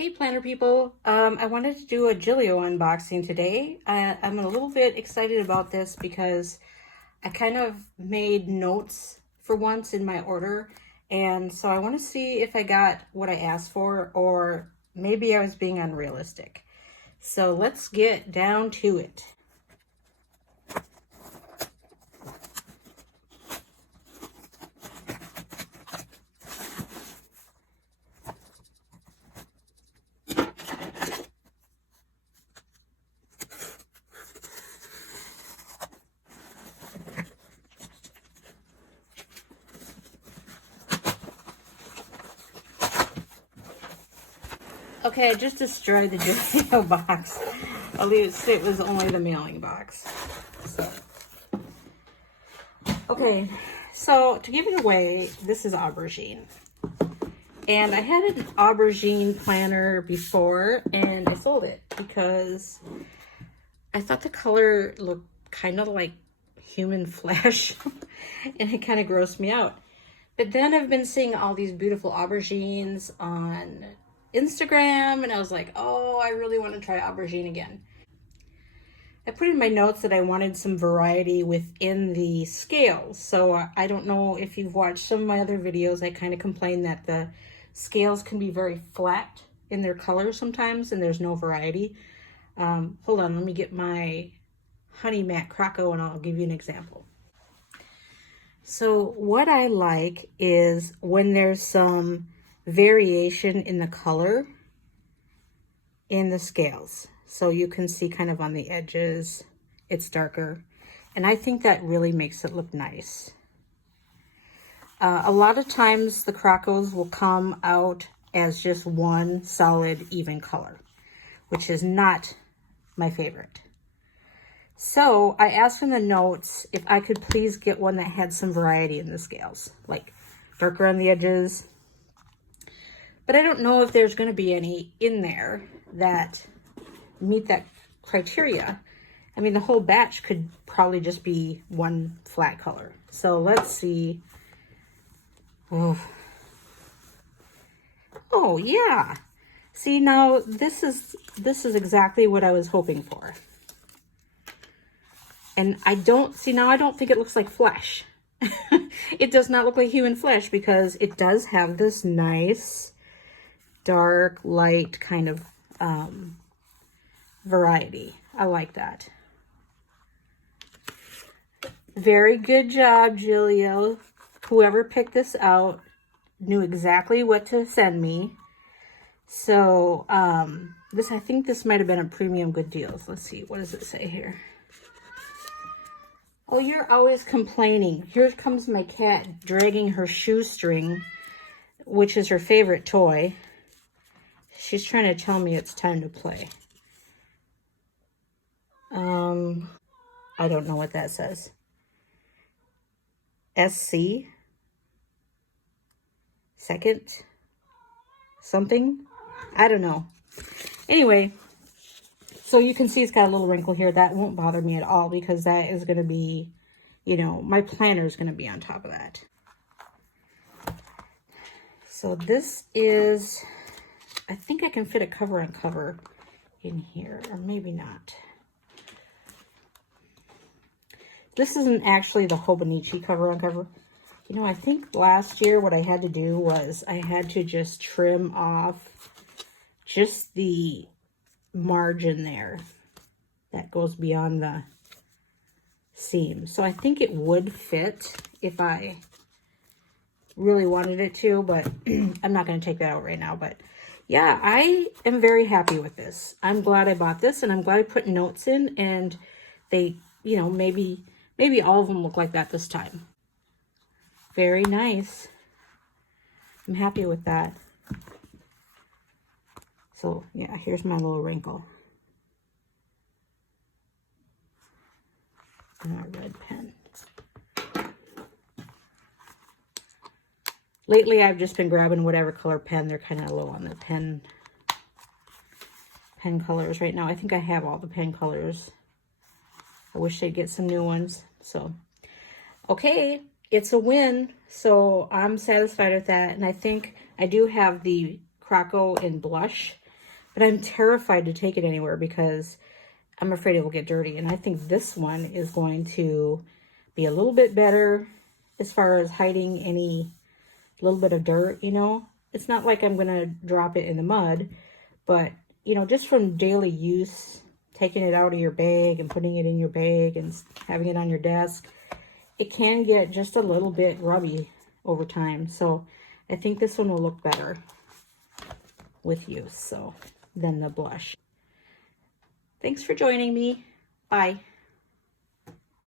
Hey planner people, I wanted to do a Gillio unboxing today. I'm a little bit excited about this because I kind of made notes for once in my order, and so I want to see if I got what I asked for, or maybe I was being unrealistic. So let's get down to it. Okay, I just destroyed the Gillio box. At least it was only the mailing box. Okay, so to give it away, this is Aubergine. And I had an Aubergine planner before, and I sold it because I thought the color looked kind of like human flesh, and it kind of grossed me out. But then I've been seeing all these beautiful aubergines on Instagram, and I was like, oh, I really want to try aubergine again. I put in my notes that I wanted some variety within the scales. So I don't know if you've watched some of my other videos. I kind of complain that the scales can be very flat in their color sometimes, and there's no variety. Hold on, let me get my Honey Matte Croco and I'll give you an example. So what I like is when there's some variation in the color in the scales. So you can see kind of on the edges, it's darker. And I think that really makes it look nice. A lot of times the Crocos will come out as just one solid, even color, which is not my favorite. So I asked in the notes if I could please get one that had some variety in the scales, like darker on the edges. But I don't know if there's going to be any in there that meet that criteria. I mean, the whole batch could probably just be one flat color. So let's see. Oh yeah. See, now this is exactly what I was hoping for. And I don't think it looks like flesh. It does not look like human flesh because it does have this nice dark light kind of variety. I like that. Very good job, Gillio. Whoever picked this out knew exactly what to send me. So I think this might have been a premium good deals. Let's see, what does it say here? Oh, you're always complaining. Here comes my cat dragging her shoestring, which is her favorite toy. She's trying to tell me it's time to play. I don't know what that says. SC? Second? Something? I don't know. Anyway, so you can see it's got a little wrinkle here. That won't bother me at all because that is going to be, my planner is going to be on top of that. So this is, I think I can fit a cover on cover in here, or maybe not. This isn't actually the Hobonichi cover on cover. I think last year what I had to do was I had to just trim off just the margin there that goes beyond the seam. So I think it would fit if I really wanted it to, but I'm not going to take that out right now. But yeah, I am very happy with this. I'm glad I bought this, and I'm glad I put notes in, and they, maybe all of them look like that this time. Very nice. I'm happy with that. So yeah, here's my little wrinkle. And a red pen. Lately, I've just been grabbing whatever color pen. They're kind of low on the pen colors right now. I think I have all the pen colors. I wish they'd get some new ones. So, okay, it's a win. So I'm satisfied with that. And I think I do have the Croco in blush. but I'm terrified to take it anywhere because I'm afraid it will get dirty. And I think this one is going to be a little bit better as far as hiding any little bit of dirt, you know. It's not like I'm going to drop it in the mud, but, you know, just from daily use, taking it out of your bag and putting it in your bag and having it on your desk, it can get just a little bit grubby over time. So I think this one will look better with use, so, than the blush. Thanks for joining me. Bye.